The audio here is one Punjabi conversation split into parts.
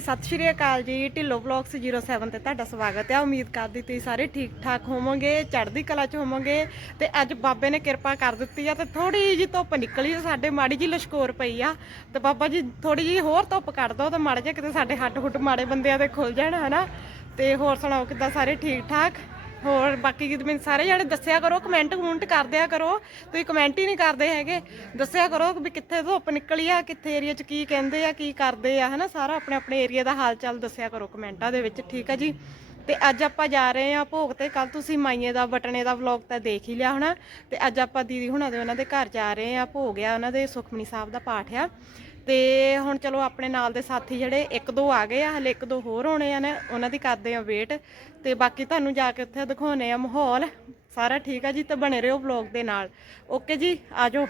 ਸਤਿ ਸ਼੍ਰੀ ਅਕਾਲ ਜੀ ਢਿੱਲੋ ਵਲੌਗਸ 07 ਤੇ ਤੁਹਾਡਾ ਸਵਾਗਤ ਹੈ। ਉਮੀਦ ਕਰਦੀ ਤੁਸੀਂ ਸਾਰੇ ਠੀਕ ਠਾਕ ਹੋਵੋਗੇ ਚੜ੍ਹਦੀ ਕਲਾ 'ਚ ਹੋਵੋਗੇ। ਤੇ ਅੱਜ ਬਾਬੇ ਨੇ ਕਿਰਪਾ ਕਰ ਦਿੱਤੀ ਆ ਤੇ ਥੋੜੀ ਜਿਹੀ ਧੁੱਪ ਨਿਕਲੀ ਆ, ਸਾਡੇ ਮਾੜੀ ਜੀ ਲਸ਼ਕੋਰ ਪਈ ਆ। ਤੇ ਬਾਬਾ ਜੀ ਥੋੜੀ ਜਿਹੀ ਹੋਰ ਧੁੱਪ ਕੱਢ ਦੋ ਤਾਂ ਮਾੜੇ ਜਿਹਾ ਕਿਤੇ ਸਾਡੇ ਹੱਟ ਹੁੱਟ ਮਾੜੇ ਬੰਦਿਆਂ ਦੇ ਖੁੱਲ ਜਾਣ ਹਨਾ। ਤੇ ਹੋਰ ਸੁਣਾਓ ਕਿੱਦਾਂ ਸਾਰੇ ਠੀਕ ਠਾਕ? ਹੋਰ ਬਾਕੀ ਕਿ ਮੈਨੂੰ ਸਾਰੇ ਜਣੇ ਦੱਸਿਆ ਕਰੋ ਕਮੈਂਟ ਕਮੂੰਟ ਕਰਦਿਆ ਕਰੋ। ਤੁਸੀਂ ਕਮੈਂਟ ਹੀ ਨਹੀਂ ਕਰਦੇ ਹੈਗੇ। ਦੱਸਿਆ ਕਰੋ ਵੀ ਕਿੱਥੇ ਧੁੱਪ ਨਿਕਲੀ ਆ, ਕਿੱਥੇ ਏਰੀਆ 'ਚ ਕੀ ਕਹਿੰਦੇ ਆ, ਕੀ ਕਰਦੇ ਆ, ਹਨਾ? ਸਾਰਾ ਆਪਣੇ ਆਪਣੇ ਏਰੀਆ ਦਾ ਹਾਲ ਚਾਲ ਦੱਸਿਆ ਕਰੋ ਕਮੈਂਟਾਂ ਦੇ ਵਿੱਚ, ਠੀਕ ਆ ਜੀ? ਤੇ ਅੱਜ ਆਪਾਂ ਜਾ ਰਹੇ ਆ ਭੋਗ ਤੇ। ਕੱਲ ਤੁਸੀਂ ਮਾਈਏ ਦਾ ਬਟਨੇ ਦਾ ਵਲੌਗ ਤਾਂ ਦੇਖ ਹੀ ਲਿਆ ਹੋਣਾ ਤੇ ਅੱਜ ਆਪਾਂ ਦੀਦੀ ਹੁਣਾਂ ਦੇ, ਉਹਨਾਂ ਦੇ ਘਰ ਜਾ ਰਹੇ ਆ। ਭੋਗ ਆ ਉਹਨਾਂ ਦੇ, ਸੁਖਮਨੀ ਸਾਹਿਬ ਦਾ ਪਾਠ ਆ। ਤੇ ਹੁਣ ਚਲੋ ਆਪਣੇ ਨਾਲ ਦੇ ਸਾਥੀ ਜਿਹੜੇ ਇੱਕ ਦੋ ਆ ਗਏ ਆ ਹਲੇ ਇੱਕ ਦੋ ਹੋਰ ਹੋਣੇ ਆ ਨੇ ਉਹਨਾਂ ਦੀ ਕਰਦੇ ਆ ਵੇਟ ਤੇ ਬਾਕੀ ਤੁਹਾਨੂੰ ਜਾ ਕੇ ਉੱਥੇ ਦਿਖਾਉਣੇ ਆ ਮਾਹੌਲ। ਸਾਰਾ ਠੀਕ ਆ ਜੀ ਤੇ ਬਣੇ ਰਹੋ ਵਲੌਗ ਦੇ ਨਾਲ। ਓਕੇ ਜੀ ਆਜੋ।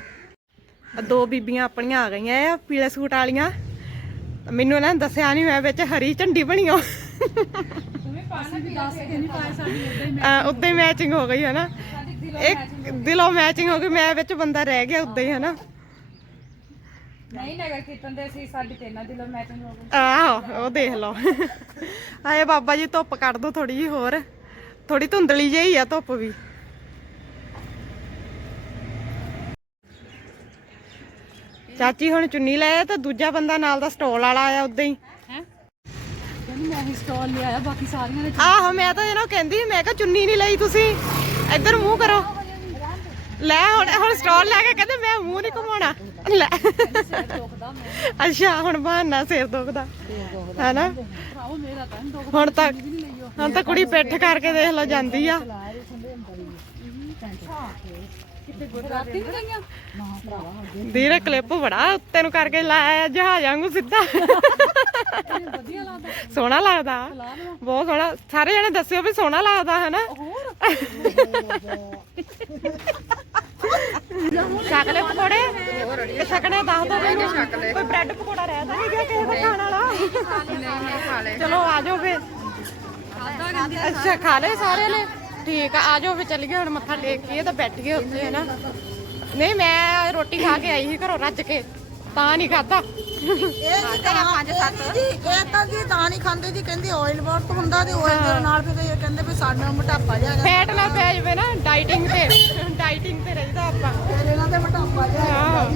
ਦੋ ਬੀਬੀਆਂ ਆਪਣੀਆਂ ਆ ਗਈਆਂ ਆ ਪੀਲੇ ਸੂਟ ਵਾਲੀਆਂ। ਮੈਨੂੰ ਨਾ ਦੱਸਿਆ ਨਹੀਂ ਮੈਂ ਵਿੱਚ ਹਰੀ ਝੰਡੀ ਬਣੀ ਹੋ ਉੱਤੇ ਮੈਚਿੰਗ ਹੋ ਗਈ ਹੈ ਨਾ ਇੱਕ ਦਿਲੋਂ ਮੈਚਿੰਗ ਹੋ ਗਈ ਮੈਂ ਵਿੱਚ ਬੰਦਾ ਰਹਿ ਗਿਆ ਉੱਦਾਂ ਹੀ ਹੈ ਨਾ ਨਹੀਂ ਨਗਰ ਕੀਰਤਨ ਦੇ ਅਸੀਂ ਸਾਡੀ ਤੇਨਾਂ ਦਿਲੋਂ ਮੈਚਿੰਗ ਹੋ ਗਈ। ਆਹੋ ਉਹ ਦੇਖ ਲਓ। ਆਏ ਬਾਬਾ ਜੀ ਧੁੱਪ ਕੱਢ ਦੋ ਥੋੜੀ ਜੀ ਹੋਰ। ਥੋੜੀ ਧੁੰਦਲੀ ਜਿਹੀ ਆ ਧੁੱਪ ਵੀ। ਚਾਚੀ ਹੁਣ ਚੁੰਨੀ ਲੈ ਆ ਤੇ ਦੂਜਾ ਬੰਦਾ ਨਾਲ ਦਾ ਸਟੋਲ ਵਾਲਾ ਆਇਆ ਉਦਾਂ ਹੀ। ਹੈ? ਕਹਿੰਦੀ ਮੈਂ ਹੀ ਸਟਾਲ ਲਿਆਇਆ ਬਾਕੀ ਸਾਰੀਆਂ ਨੇ ਆਹੋ ਮੈਂ ਤਾਂ ਇਹਨਾਂ ਨੂੰ ਕਹਿੰਦੀ ਮੈਂ ਕਿਹਾ ਚੁੰਨੀ ਨਹੀਂ ਲਈ ਤੁਸੀਂ। ਇੱਧਰ ਮੂੰਹ ਕਰੋ। ਲੈ ਹੁਣ ਹੁਣ ਸਟੋਲ ਲੈ ਕੇ ਕਹਿੰਦੇ ਮੈਂ ਮੂੰਹ ਨਹੀਂ ਘੁਮਾਉਣਾ। ਲੈ। ਅੱਛਾ, ਹੁਣ ਬਹਾਨਾ ਸਿਰ ਦੁਖਦਾ। ਹੈਨਾ? ਹੁਣ ਤਾਂ ਹੁਣ ਤਾਂ ਕੁੜੀ ਪਿੱਠ ਕਰਕੇ ਦੇਖ ਲਓ, ਜਾਂਦੀ ਆ। ਕਿਤੇ ਕਲਿੱਪ ਬੜਾ ਉੱਤੇ ਨੂੰ ਕਰਕੇ ਲਾਇਆ ਜਹਾਜ਼ ਵਾਂਗੂ ਸਿੱਧਾ। ਸੋਹਣਾ ਲੱਗਦਾ। ਬਹੁਤ ਸੋਹਣਾ। ਸਾਰੇ ਜਣੇ ਦੱਸਿਓ ਵੀ ਸੋਹਣਾ ਲੱਗਦਾ ਹੈ ਨਾ ਹੋਰ ਸ਼ਕਲੇ ਪਕੌੜੇ? ਕਿ ਸ਼ਕਲੇ ਦੱਸ ਦੋ ਮੈਨੂੰ ਕੋਈ ਬ੍ਰੈਡ ਪਕੌੜਾ ਰਹਿ ਨਹੀਂ ਗਿਆ ਕਿਸੇ ਦਾ ਖਾਣ ਵਾਲਾ? ਚਲੋ ਆ ਜਾਓ ਫੇ ਅੱਛਾ, ਖਾ ਲਏ ਸਾਰੇ ਨੇ? ਠੀਕ ਆ ਆ ਜਾਓ ਫੇ ਚੱਲੀਏ ਹੁਣ ਮੱਥਾ ਟੇਕ ਕੇ ਤਾਂ ਬੈਠ ਉੱਥੇ ਹੈ ਨਾ ਨਹੀਂ, ਮੈਂ ਰੋਟੀ ਖਾ ਕੇ ਆਈ ਸੀ ਘਰੋਂ ਰੱਜ ਕੇ। ਤਾਂ ਨਹੀਂ ਖਾਦਾ ਇਹ ਤਾਂ ਜੀ ਤਾਂ ਨਹੀਂ ਖਾਂਦੇ ਜੀ ਕਹਿੰਦੇ ਆਇਲ ਬਹੁਤ ਹੁੰਦਾ ਤੇ ਆਇਲ ਦੇ ਨਾਲ ਫਿਰ ਇਹ ਕਹਿੰਦੇ ਵੀ ਸਾਨੂੰ ਮੋਟਾਪਾ ਜਾ ਫੈਟ ਨਾ ਪੈ ਜਾਵੇ ਨਾ ਡਾਈਟਿੰਗ ਤੇ ਡਾਈਟਿੰਗ ਤੇ ਰਹੀਦਾ ਆਪਾਂ। ਫਿਰ ਇਹਨਾਂ ਦੇ ਮੋਟਾਪਾ ਜਾ। ਹਾਂ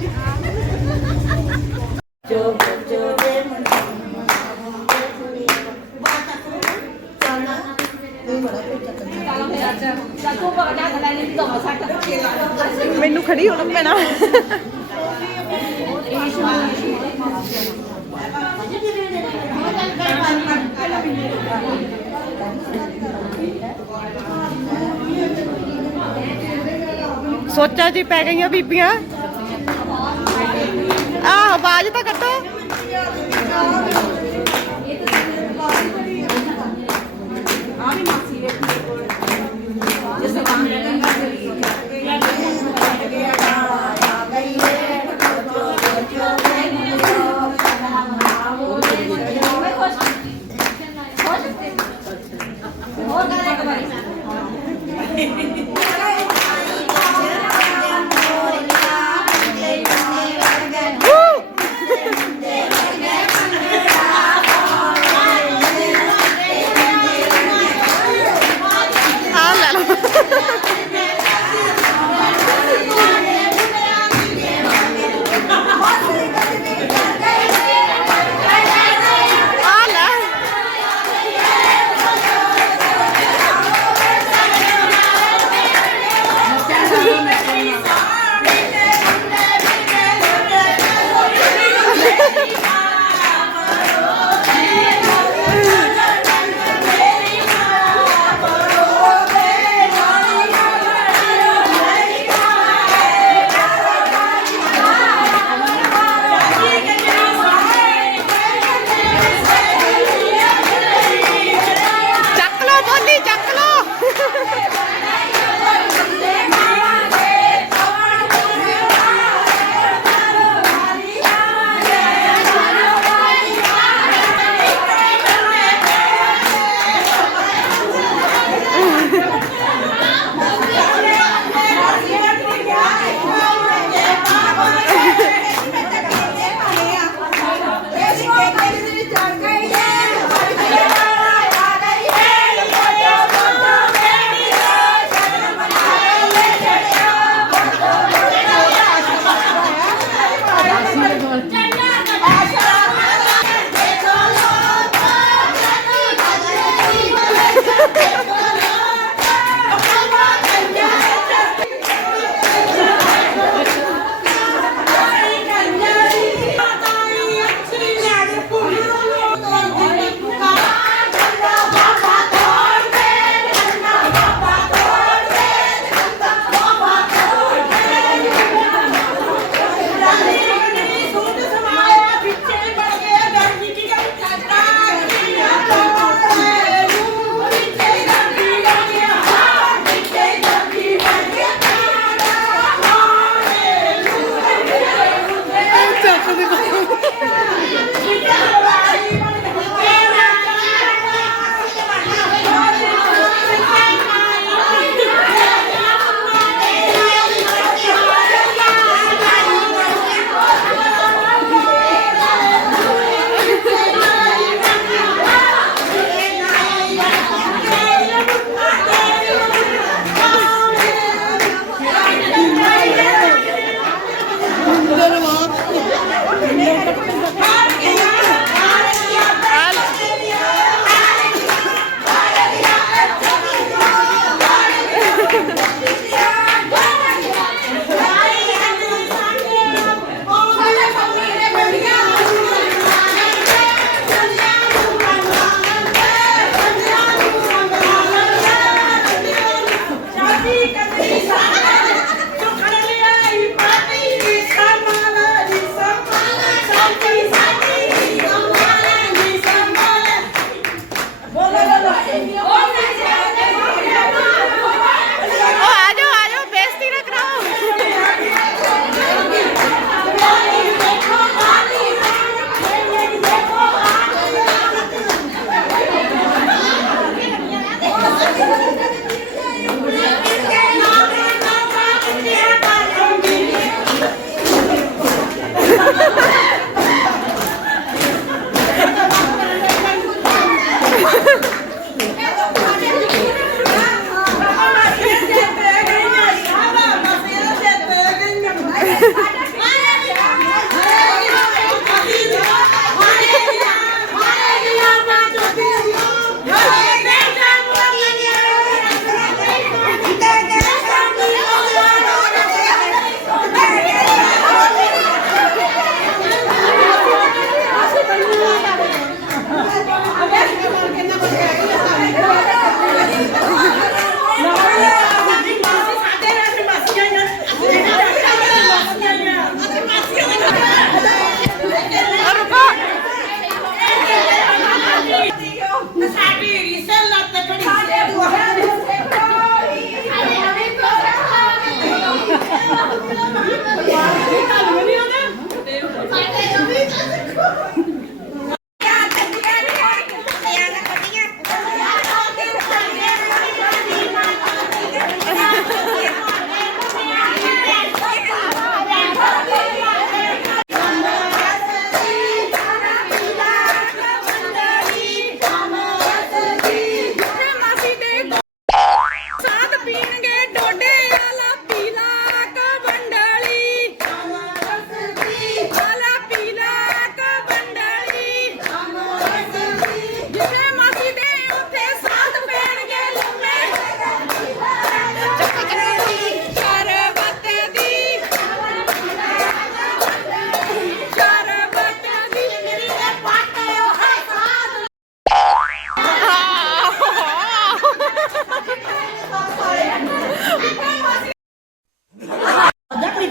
ਮੈਨੂੰ ਖੜੀ ਹੋਣਾ ਪੈਣਾ। ਸੋਚਾ ਜੀ ਪੈ ਗਈਆਂ ਬੀਬੀਆਂ। ਆਹ ਆਵਾਜ਼ ਤਾਂ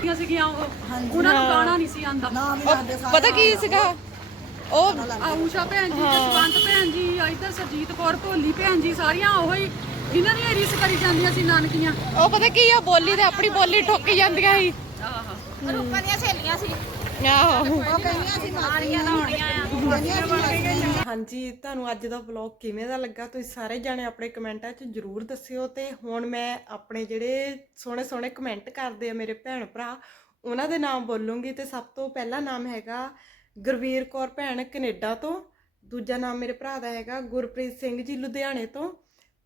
ਕੀਆਂ ਸੀਗੀਆਂ ਉਹ ਉਹਨਾਂ ਨੂੰ ਗਾਣਾ ਨਹੀਂ ਸੀ ਆਂਦਾ ਨਾ ਵੀ ਪਤਾ ਕੀ ਸੀਗਾ? ਉਹ ਆ ਊਸ਼ਾ ਭੈਣ ਜੀ ਜਸਵੰਤ ਭੈਣ ਜੀ ਇੱਧਰ ਸਰਜੀਤ ਕੌਰ ਭੋਲੀ ਭੈਣ ਜੀ ਸਾਰੀਆਂ ਉਹੋ ਹੀ ਇਹਨਾਂ ਦੀਆਂ ਰੀਸ ਕਰੀ ਜਾਂਦੀਆਂ ਸੀ ਨਾਨਕੀਆਂ। ਉਹ ਪਤਾ ਕੀ ਆ ਬੋਲੀ ਤੇ ਆਪਣੀ ਬੋਲੀ ਠੋਕੀ ਜਾਂਦੀਆਂ ਸੀ। ਆਹ। ਰੂਪਾਂ ਦੀਆਂ ਸਹੇਲੀਆਂ ਸੀ। ਆਹੋ। ਹਾਂਜੀ, ਤੁਹਾਨੂੰ ਅੱਜ ਦਾ ਵਲੌਗ ਕਿਵੇਂ ਦਾ ਲੱਗਾ? ਤੁਸੀਂ ਸਾਰੇ ਜਾਣੇ ਆਪਣੇ ਕਮੈਂਟਾਂ 'ਚ ਜਰੂਰ ਦੱਸਿਓ ਤੇ ਹੁਣ ਮੈਂ ਆਪਣੇ ਜਿਹੜੇ ਸੋਹਣੇ ਸੋਹਣੇ ਕਮੈਂਟ ਕਰਦੇ ਆ ਮੇਰੇ ਭੈਣ ਭਰਾ, ਉਹਨਾਂ ਦੇ ਨਾਮ ਬੋਲੂੰਗੀ ਤੇ ਸਭ ਤੋਂ ਪਹਿਲਾ ਨਾਮ ਹੈਗਾ ਗੁਰਵੀਰ ਕੌਰ ਭੈਣ ਕੈਨੇਡਾ ਤੋਂ, ਦੂਜਾ ਨਾਮ ਮੇਰੇ ਭਰਾ ਦਾ ਹੈਗਾ ਗੁਰਪ੍ਰੀਤ ਸਿੰਘ ਜੀ ਲੁਧਿਆਣੇ ਤੋਂ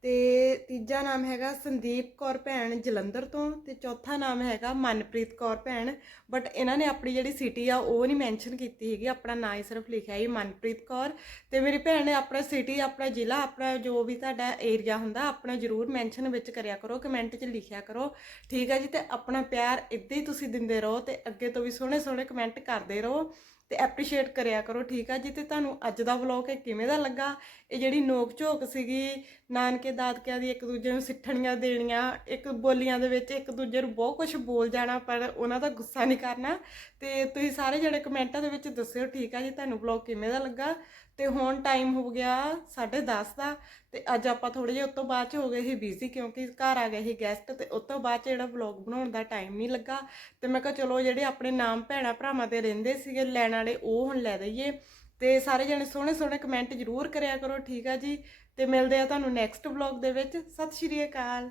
ਤੇ ਤੀਜਾ ਨਾਮ ਹੈਗਾ ਸੰਦੀਪ ਕੌਰ ਭੈਣ ਜਲੰਧਰ ਤੋਂ ਤੇ ਚੌਥਾ ਨਾਮ ਹੈਗਾ ਮਨਪ੍ਰੀਤ ਕੌਰ ਭੈਣ। ਬਟ ਇਹਨਾਂ ਨੇ ਆਪਣੀ ਜਿਹੜੀ ਸਿਟੀ ਆ, ਉਹ ਨਹੀਂ ਮੈਂਸ਼ਨ ਕੀਤੀ ਹੈਗੀ। ਆਪਣਾ ਨਾਂ ਹੀ ਸਿਰਫ ਲਿਖਿਆ ਹੀ ਮਨਪ੍ਰੀਤ ਕੌਰ। ਤੇ ਮੇਰੀ ਭੈਣ ਨੇ ਆਪਣਾ ਸਿਟੀ ਆਪਣਾ ਜ਼ਿਲ੍ਹਾ, ਆਪਣਾ ਜੋ ਵੀ ਤੁਹਾਡਾ ਏਰੀਆ ਹੁੰਦਾ, ਆਪਣਾ ਜਰੂਰ ਮੈਂਸ਼ਨ ਵਿੱਚ ਕਰਿਆ ਕਰੋ ਕਮੈਂਟ 'ਚ ਲਿਖਿਆ ਕਰੋ। ਠੀਕ ਹੈ ਜੀ? ਤੇ ਆਪਣਾ ਪਿਆਰ ਇੱਦਾਂ ਹੀ ਤੁਸੀਂ ਦਿੰਦੇ ਰਹੋ ਤੇ ਅੱਗੇ ਤੋਂ ਵੀ ਸੋਹਣੇ ਸੋਹਣੇ ਕਮੈਂਟ ਕਰਦੇ ਰਹੋ। ਤੇ ਐਪਰੀਸ਼ੀਏਟ ਕਰਿਆ ਕਰੋ, ਠੀਕ ਆ? ਜੀ ਤੇ ਤੁਹਾਨੂੰ ਅੱਜ ਦਾ ਵਲੌਗ ਇਹ ਕਿਵੇਂ ਦਾ ਲੱਗਾ? ਇਹ ਜਿਹੜੀ ਨੋਕ ਝੋਕ ਸੀਗੀ, ਨਾਨਕੇ ਦਾਦਕਿਆਂ ਦੀ ਇੱਕ ਦੂਜੇ ਨੂੰ ਸਿੱਠਣੀਆਂ ਦੇਣੀਆਂ, ਇੱਕ ਬੋਲੀਆਂ ਦੇ ਵਿੱਚ ਇੱਕ ਦੂਜੇ ਨੂੰ ਬਹੁਤ ਕੁਝ ਬੋਲ ਜਾਣਾ, ਪਰ ਉਹਨਾਂ ਦਾ ਗੁੱਸਾ ਨਹੀਂ ਕਰਨਾ। ਤੇ ਤੁਸੀਂ ਸਾਰੇ ਜਿਹੜੇ ਕਮੈਂਟਾਂ ਦੇ ਵਿੱਚ ਦੱਸਿਓ, ਠੀਕ ਆ ਜੀ, ਤੁਹਾਨੂੰ ਵਲੌਗ ਕਿਵੇਂ ਦਾ ਲੱਗਾ? ਤੇ ਹੁਣ ਟਾਈਮ ਹੋ ਗਿਆ 10:30 ਦਾ, ਤੇ ਅੱਜ ਆਪਾਂ ਥੋੜੇ ਜਿਹਾ ਉਸ ਤੋਂ ਬਾਅਦ ਚ ਹੋ ਗਏ ਸੀ ਬਿਜ਼ੀ ਕਿਉਂਕਿ ਘਰ ਆ ਗਏ ਸੀ ਗੈਸਟ ਤੇ ਉਸ ਤੋਂ ਬਾਅਦ ਚ ਜਿਹੜਾ ਵਲੌਗ ਬਣਾਉਣ ਦਾ ਟਾਈਮ ਨਹੀਂ ਲੱਗਾ। ਤੇ ਮੈਂ ਕਿਹਾ ਚਲੋ, ਜਿਹੜੇ ਆਪਣੇ ਨਾਮ ਭੈਣਾ ਭਰਾਵਾਂ 'ਤੇ ਰਹਿੰਦੇ ਸੀਗੇ, ਲੈਣ ਲੈਣ ਵਾਲੇ ਉਹ ਹੁਣ ਲੈ ਦਈਏ। ਤੇ ਸਾਰੇ ਜਣੇ ਸੋਹਣੇ ਸੋਹਣੇ ਕਮੈਂਟ ਜ਼ਰੂਰ ਕਰਿਆ ਕਰੋ, ਠੀਕ ਆ ਜੀ। ਤੇ ਮਿਲਦੇ ਆ ਤੁਹਾਨੂੰ ਨੈਕਸਟ ਵਲੌਗ ਦੇ ਵਿੱਚ। ਸਤਿ ਸ਼੍ਰੀ ਅਕਾਲ।